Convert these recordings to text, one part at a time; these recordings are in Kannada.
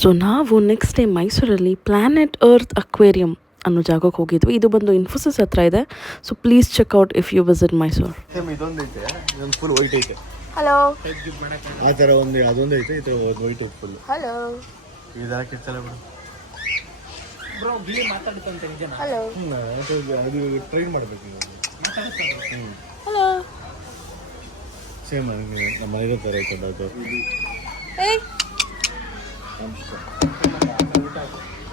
ಸೊ ನಾವು ನೆಕ್ಸ್ಟ್ ಡೇ ಮೈಸೂರಲ್ಲಿ ಪ್ಲ್ಯಾನೆಟ್ ಅರ್ತ್ ಅಕ್ವೇರಿಯಂ ಅನ್ನೋ ಜಾಗಕ್ಕೆ ಹೋಗಿದ್ವಿ. ಇದು ಬಂದು ಇನ್ಫೋಸಿಸ್ ಹತ್ರ ಇದೆ. So please check out if you visit Mysuru. ಇದೊಂದೈತೆ, ಇದೊಂದು ಫುಲ್ ವೈಟ್ ಐತೆ. ಹಲೋ ಆ ಥರ ಒಂದು ಅದೊಂದು ಐತೆ, ಈ ಥರ ವೈಟ್ ಐತೆ ಫುಲ್. ಹಲೋ ಇದಕ್ಕೆ ಇರ್ತಲ್ಲ ಬಿಡು ಬ್ರೋ, ಗಿಳಿ ಮಾತಾಡ್ತಂತೆ ನಿಜನಾ? ಹಲೋ ಅದು ಟ್ರೈನ್ ಮಾಡಬೇಕು. ಹಲೋ ಸೇಮ್ ನಮ್ಮ ಮನೆಗೆ ಥರ ಐತೆ ಅದು.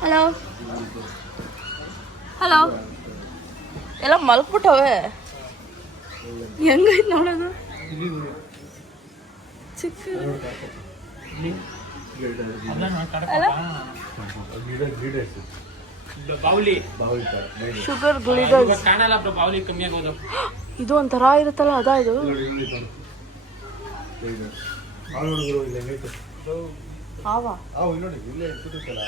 ಹಲೋ ಹಲೋ ಎಲ್ಲ ಮಲ್ಕ್ಬಿಟ್ಟವೆ. ಹೆಂಗೈತೆ ನೋಡೋದು ಚಿಕ್ಕ ಶುಗರ್ ಗ್ಲಿಡರ್ಸ್ ಕಾಣಲ್ಲ ಬ್ರೋ, ಬಾವಲಿ ಕಮ್ಮಿ ಆಗೋದು. ಇದು ಒಂಥರ ಇರುತ್ತಲ್ಲ, ಅದಾ ಇದು? ಹಾವಾ ನೋಡಿ ಇಲ್ಲೇ ಕೂತಿತ್ತಲ್ಲ,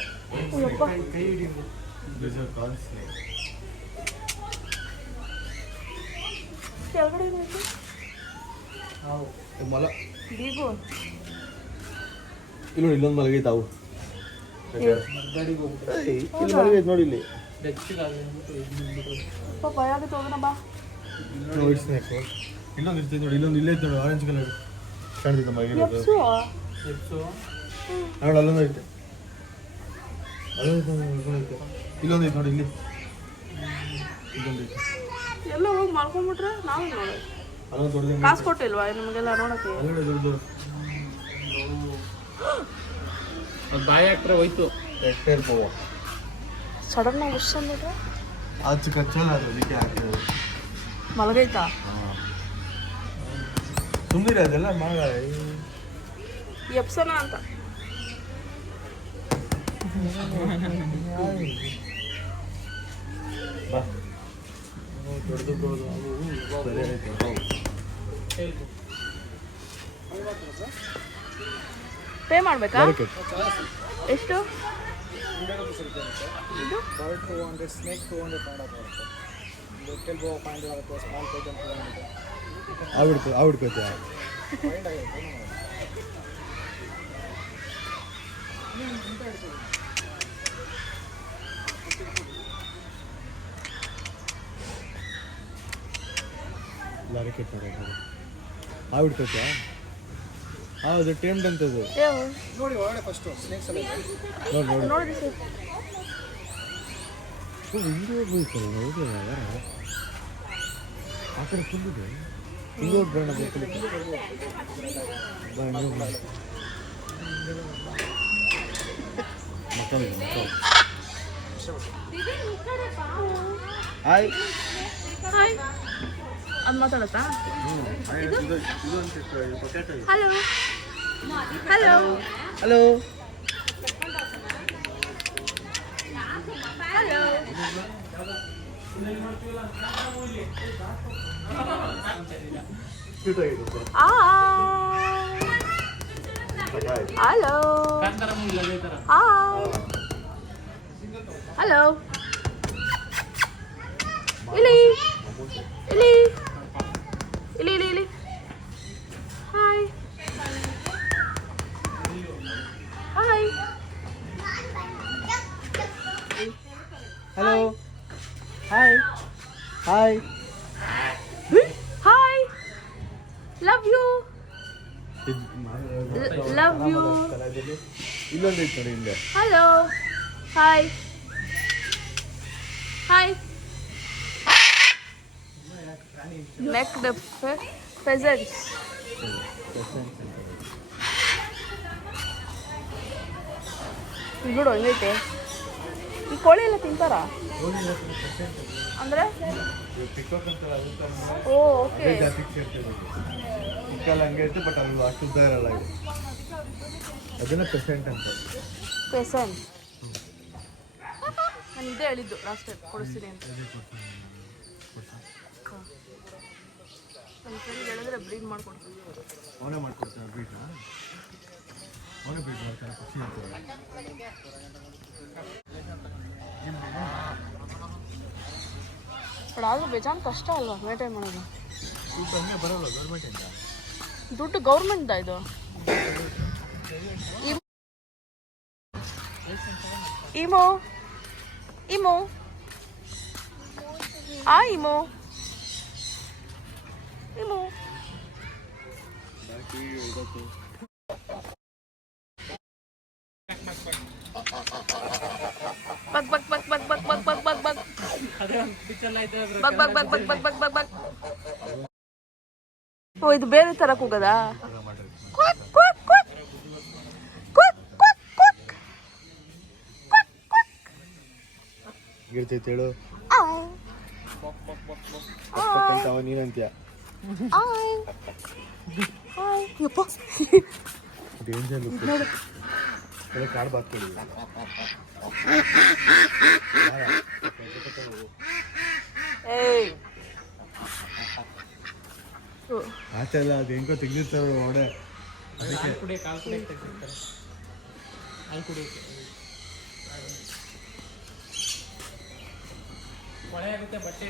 ಕೆಳಗಡೆ ಏನಾಯ್ತು? ಮಲ ಬೀಗು ಇಲ್ಲಿ ಇಲ್ಲೊಂದು ಮಲಗೈತೆ. ಅವು ಇಲ್ಲಿ ಮಲಗೈತೆ ನೋಡಿ, ಇಲ್ಲಿ ಭಯ ಆಗುತ್ತೆ. ಹೋಗೋಣ ಬಾ. ಇಲ್ಲೊಂದು ಇರ್ತೈತೆ ನೋಡಿ, ಇಲ್ಲೊಂದು ಇಲ್ಲೇ ಐತೆ ನೋಡಿ, ಆರೆಂಜ್ ಕಲರ್ ಕಾಣ್ತಿದ್ದ ಮಲಗಿರೋದು. ನೋಡಿ ಅಲ್ಲೊಂದು ಐತೆ, ಇಲ್ಲೊಂದು ಐತೆ ನೋಡಿ, ಇಲ್ಲಿ ಇಲ್ಲೊಂದು ಐತೆ. ಎಲ್ಲ ಹೋಗಿ ಮಾಡ್ಕೊಂಡ್ಬಿಟ್ರೆ ನಾವು ನೋಡಿ ಅಲ್ಲೊಂದು ದೊಡ್ಡದು ಕಾಸು ಕೊಟ್ಟಿಲ್ವಾ ನಿಮಗೆಲ್ಲ ನೋಡಕ್ಕೆ? ದೊಡ್ಡದು ಬಾಯಿ ಹಾಕ್ರೆ ಹೋಯ್ತು. ಎಕ್ಟೇರ್ ಪೋವ ಸಡನ್ ಆಗಿ ಉಸ್ ಅಂದ್ಬಿಟ್ರೆ ಅದು ಕಚ್ಚಲ್ಲ, ಅದು ಅದಕ್ಕೆ ಹಾಕಿರೋದು. ಮಲಗೈತಾ? ಸುಮ್ಮನೆ ಅದೆಲ್ಲ ಮಗ ಎಪ್ಸನ ಅಂತ. ಬಾ ದೊಡ್ಡದು ಪೇ ಮಾಡಬೇಕಾ? ಎಷ್ಟು? ಇದು ಆವಿಡ್ಕೋತೆ. ಲಾರಿಕೆಟ್ ಆವಿಡ್ಕೋತೆ. ಹೌದು, ಟೇಮ್ಡ್ ಅಂತದ್ದು ನೋಡಿ. ಒಳಗಡೆ ಫಸ್ಟು ಸ್ನೇಕ್ಸ್ ಎಲ್ಲ ನೋಡಿ ನೋಡಿ ಸರ್. ವಿಡಿಯೋ ಬೋಯ್ತಲ್ಲ, ನೋಡಿಲ್ಲ ಆ ಕಡೆ ಫುಲ್ ಇದೆ. ಹಿಂಗೆ ಬರೋಣ ಹಾಯ್ ಹಾಯ್ ಅದು ಮಾತಾಡತ್ತಾ? Hello hello hello hello. Hello hello. ಇಲ್ಲಿ ಇಲ್ಲಿ ಇಲ್ಲಿ ಇಲ್ಲಿ ಇಲ್ಲಿ. Hi hi. Hello hi hi hi. Love you love you. ಇಲ್ಲೊಂದು ಐತೆ ನೋಡಿ, ಹಿಂದೆ. Hello hi hi. Necked pheasants. ನೋಡು ಹಂಗೈತೆ. ಈ ಕೋಳಿ ಎಲ್ಲ ತಿಂತಾರ ಅಂದ್ರೆ? ಓ ಓಕೆ. ಚಿಕ್ಕಲ್ಲ ಹಂಗೆ ಐತೆ, ಬಟ್ ಅದು ಅಷ್ಟು ಉದ್ದ ಇರಲ್ಲ. ಇದು ಅದನ್ನ ಪೆಸೆಂಟ್ ಅಂತ. ಪೆಸೆಂಟ್. ನಾನು ಇದೇ ಹೇಳಿದ್ದು ಲಾಸ್ಟ್ ಟೈಮ್ ಕೊಡಿಸ್ತೀನಿ ಅಂತ. ನಮ್ಮ ಫ್ರೆಂಡ್ ಹೇಳಿದ್ರೆ ಬ್ರೀಡ್ ಮಾಡ್ಕೊಡ್ತೀನಿ. ಅವನೇ ಮಾಡ್ಕೊಡ್ತಾನೆ ಬ್ರೀಡ್ನ. ಅವನೇ ಬ್ರೀಡ್ ಮಾಡ್ತಾನೆ, ಖುಷಿ ಆಗ್ತದೆ. ಬಟ್ ಆದರೂ ಬೇಜಾನ್ ಕಷ್ಟ ಅಲ್ವಾ ಮೇಂಟೈನ್ ಮಾಡೋದು? ಹಂಗೆ ಬರೋಲ್ಲ ಗೌರ್ಮೆಂಟಿಂದ ದುಡ್ಡು. ಗೌರ್ಮೆಂಟ್ದ ಇದು. Imo. Imo. Hi, Imo. Imo. Bag, bag, bag, bag, bag, bag, bag, bag, bag. ಅದೇ ಒಂದು ಪಿಕ್ಚರ್ ಆಯ್ತು ಬಗ್ ಬಗ್ ಬಗ್ ಬಗ್ ಬಗ್ ಬಗ್ ಬಗ್ ಬಗ್. ಓ ಇದು ಬೇರೆ ತರಕ್ ಹೋಗದಾ? Quack quack quack quack quack quack ಇರ್ತೈತೆ ಹೇಳು ಆಯ್ ಅಂತ ನೀನಂತ್ಯ ಆಯ್ ಆಯ್ ಯಪ್ಪ ಡೇಂಜರ್ ಲುಕ್ ಕಾಡು ಬಾಕ್ತೇಳಿ ಏಯ್ ಆಚೆ ಅಲ್ಲ ಅದು ಹೆಂಗೋ ತೆಗ್ದಿರ್ತಾರೆ ಒಡೆ ಕಾಲು ಕುಡಿಯಕ್ಕೆ ತೆಗ್ದಿರ್ತಾರೆ ಹಾಲು ಕುಡಿಯೋಕ್ಕೆ ಕೊಳೆ ಆಗುತ್ತೆ ಬಟ್ಟೆ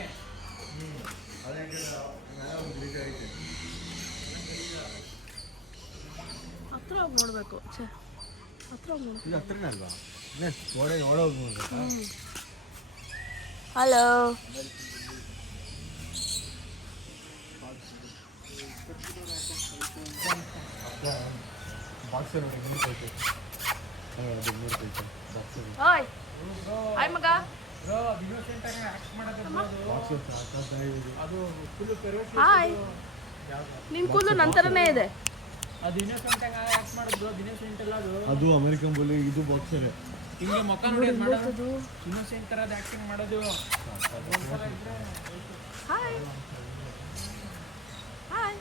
ಹತ್ರ ಹೋಗಿ ನೋಡ್ಬೇಕು ಛೇ ಹತ್ರ ಹೋಗಿ ನೋಡು. ಇದು ಹತ್ರನೇ ಅಲ್ವಾ ಓಡೆ ಓಡೋಗಿ ನೋಡ್ಬೇಕಾ ಹಲೋ ಬಾಕ್ಸರ್ ನೋಡಿ ಮೂರ್ತೈತೆ ಅದು ಮೂರ್ತೈತೆ ಬಾಕ್ಸರ್ ಹಾಯ್ ಹಾಯ್ ಮಗ ಬ್ರೋ ಇನ್ನೋಸೆಂಟಾಗಿ ಆ್ಯಕ್ಟ್ ಮಾಡೋದು ಬಾಕ್ಸರ್ ಸಾಕಾಗಿದೆ ಅದು ಫುಲ್ ಪೆರೋಟ್ ಹಾಯ್ ನಿನ್ ಕೂದಲು ನಂತರನೇ ಇದೆ. ಅದು ಇನ್ನೋಸೆಂಟಾಗಿ ಆ್ಯಕ್ಟ್ ಮಾಡೋದು ಬ್ರೋ ಇನ್ನೋಸೆಂಟ್ ಅಲ್ಲ ಅದು ಅದು ಅಮೆರಿಕನ್ ಬೋಲಿ ಇದು ಬಾಕ್ಸರ್ ಹಿಂಗೆ ಮುಖ ನೋಡಿ ಮಾಡೋದು ಇನ್ನೋಸೆಂಟ್ ಥರದ ಆ್ಯಕ್ಟಿಂಗ್ ಮಾಡೋದು ಒಂದ್ಸಲ ಇದ್ರೆ ಹಾಯ್ ಹಾಯ್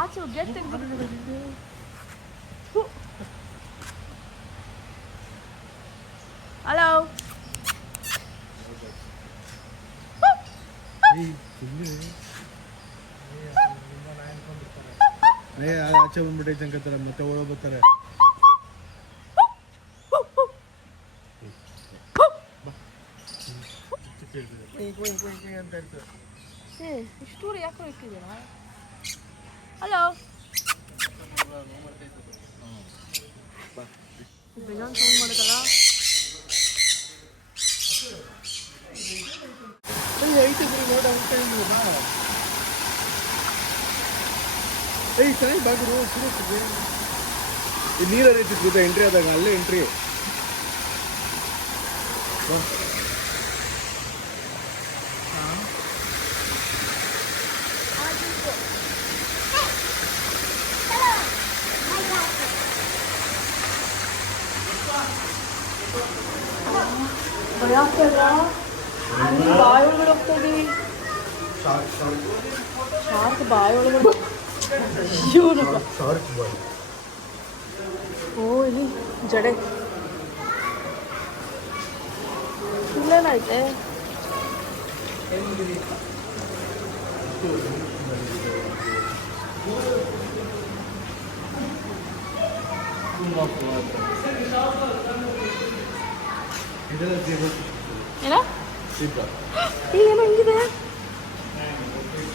ಆಚೆ ಗೇಟ್ ತೆಗೆದು ಹಲೋ ಆಚೆ ಬಂದ್ಬಿಟ್ಟೈತೆ ಅನ್ಕೋತಾರೆ ಮತ್ತೆ ಓಡೋ ಬರ್ತಾರೆ ಅಂತ ಇರ್ತದೆ ಇಷ್ಟೂರು ಯಾಕೋ ಇಟ್ಟಿದ್ದೀರಾ? ಹಲೋ ಬೇಜಾನ್ ಸೌಂಡ್ ಮಾಡುತ್ತಲ್ಲ. ಏಯ್ ಚೆನ್ನಾಗಿ ಬಾಗಿರು ಈ ನೀರು ಹರಿತಿತ್ತು ಗೊತ್ತಾ ಎಂಟ್ರಿ ಆದಾಗ ಅಲ್ಲೇ ಎಂಟ್ರಿ ಭಯ ಆಗ್ತದ ಬಾಯಿ ಒಳಗಡೆ ಹೋಗ್ತಾ ಇದೀವಿ. ಶಾರ್ಕ್ ಬಾಯಿ ಒಳಗಡೆ ಶಾರ್ಕ್ ಬಾಯ್ ಓ ಇಲ್ಲಿ ಜಡೆ ಇಲ್ಲೇನೈತೆ ಏನ ಏನೋ ಹಿಂಗಿದೆ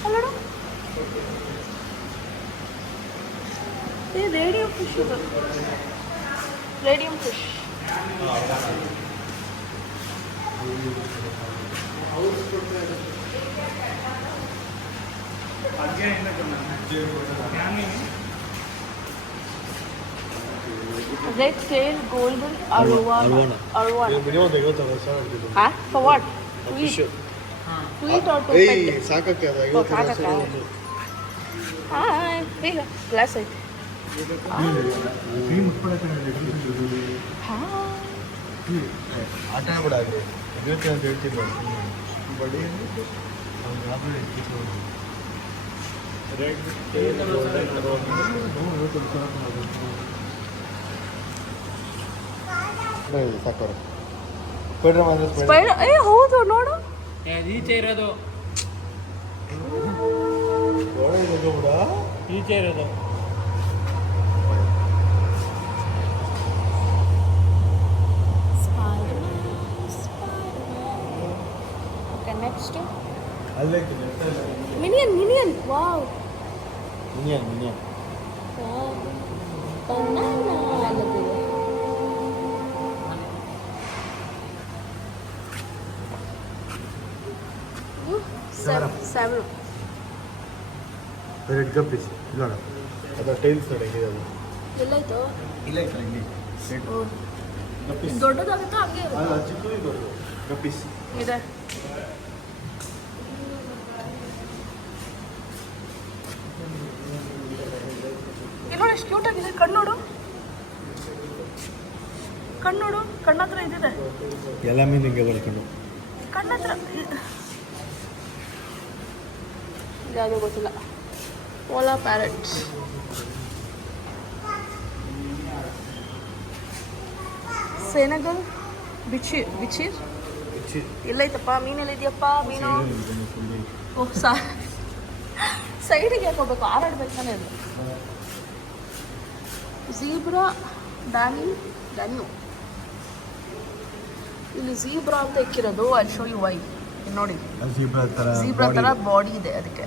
ಅಲ್ಲೋಡ ರೇಡಿಯಂ ಫಿಶ್ ಇದು radium fish red tail golden arowana. Minimum 50,000 Huh? For what? To eat? To eat or to ಏಯ್ pet? ಸಾಕಕ್ಕೆ ಅದು Oh, ಸಾಕಕ್ಕ? Hi. Big glass ಐತೆ. Hi. ಆಟ ಆಡ್ಬೇಡ ಆಗಿದೆ ಇರುತ್ತೆ ಅಂತ ಹೇಳ್ತಿಲ್ಲ ಬಡಿ ಸಾಕೋರು ಸ್ಪೈಡರ್ ಮ್ಯಾನ್ Spider. ಏ ಹೌದು ನೋಡು. ಈಚೆ ಇರೋದು ಬಿಡ ಈಚೆ ಇರೋದು Okay, next. ಅಲ್ಲೇ Minion. Wow. ಮಿನಿಯನ್ 7. ರೆಡ್ ಗಪ್ಪೀಸ್ ನೋಡ ಅದರ ಟೈಲ್ಸ್ ನೋಡಿ ಹೇಗಿದೆ ಅದು ಎಲ್ಲಾಯ್ತು ಇಲ್ಲ ಇಲ್ಲ ಇಲ್ಲಿ ರೆಡ್ ಗಪ್ಪೀಸ್ ದೊಡ್ಡದಾಗುತ್ತಾ ಹಂಗೆ ಅಲ್ಲ ಚಿಕ್ಕದು ದೊಡ್ಡದು ಗಪ್ಪೀಸ್ ಇದೆ. ನೋಡಿ ಎಷ್ಟು ಕ್ಯೂಟ್ ಆಗಿದೆ. ಕಣ್ಣೋಡು ಕಣ್ಣೋಡು ಕಣ್ಣತ್ರ ಇದಿದೆ. ಎಲ್ಲ ಮೀನಿಂಗೆ ಬರ್ಕೊಂಡು ಕಣ್ಣತ್ರ ಯಾವುದೋ ಗೊತ್ತಿಲ್ಲ. ಓಲಾ ಪ್ಯಾರೆಟ್. ಸೆನೆಗಲ್ ಬಿಚಿರ್ ಎಲ್ಲೈತಪ್ಪ ಮೀನೆಲ್ಲ ಇದೆಯಪ್ಪ ಮೀನು. ಓಹ್ ಸೈಡಿಗೆ ಯಾಕೆ ಹೋಗ್ಬೇಕು, ಹಾರಾಡ್ಬೇಕು ತಾನೇ ಅದು. ಝೀಬ್ರಾ ಡ್ಯಾನ್ಯೂ ಇಲ್ಲಿ ಝೀಬ್ರಾ ಅಂತ ಇಕ್ಕಿರೋದು. I show you why. ನೋಡಿ ಝೀಬ್ರಾ ಥರ ಬಾಡಿ ಇದೆ ಅದಕ್ಕೆ.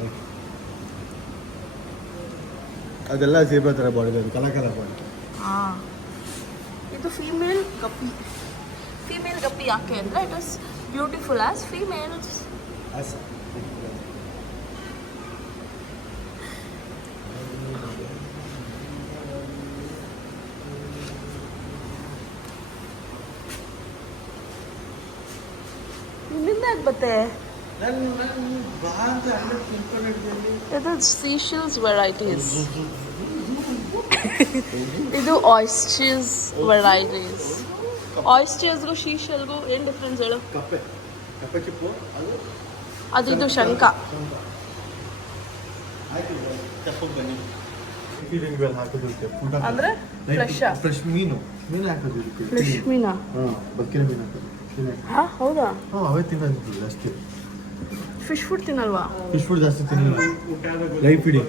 ಅದೆಲ್ಲ ಝೀಬ್ರಾ ಥರ ಬಾಡಿ ಇದೆ, ಕಲರ್ ಕಲರ್ ಬಾಡಿ. ಹಾಂ, ಇದು ಫೀಮೇಲ್ ಗಪ್ಪಿ ಯಾಕೆ ಅಂದರೆ it is beautiful as females. ಇಲ್ಲಿಂದ ಯಾಕೆ ಬತ್ತೆ? ಇದು ಸೀಶೆಲ್ಸ್ ವೆರೈಟೀಸ್. ಇದು ಆಯಿಸ್ಟರ್ಸ್ ವೆರೈಟೀಸ್. ಆಯಿಸ್ಟರ್ಸ್ಗೂ ಶೀಶೆಲ್ಗೂ ಏನು ಡಿಫ್ರೆನ್ಸ್ ಹೇಳು? ಅದು ಇದು ಶಂಕ. ಅಂದರೆ ಫ್ರೆಶ್ ಮೀನು ಹಾಕೋದು. ಫ್ರೆಶ್ ಮೀನಾ? ಬಕ್ಕಿನ ಮೀನು ಹಾಕೋದು. ಹಾಂ, ಹೌದಾ? ಹಾಂ, ಅವೇ ತಿನ್ನೋದು ಜಾಸ್ತಿ. ಫಿಶ್ ಫುಡ್ ತಿನ್ನಲ್ವಾ? ಫಿಶ್ ಫುಡ್ ಜಾಸ್ತಿ ತಿನ್ನಲ್ಲ, ಲೈಫ್ ಇಡಿ.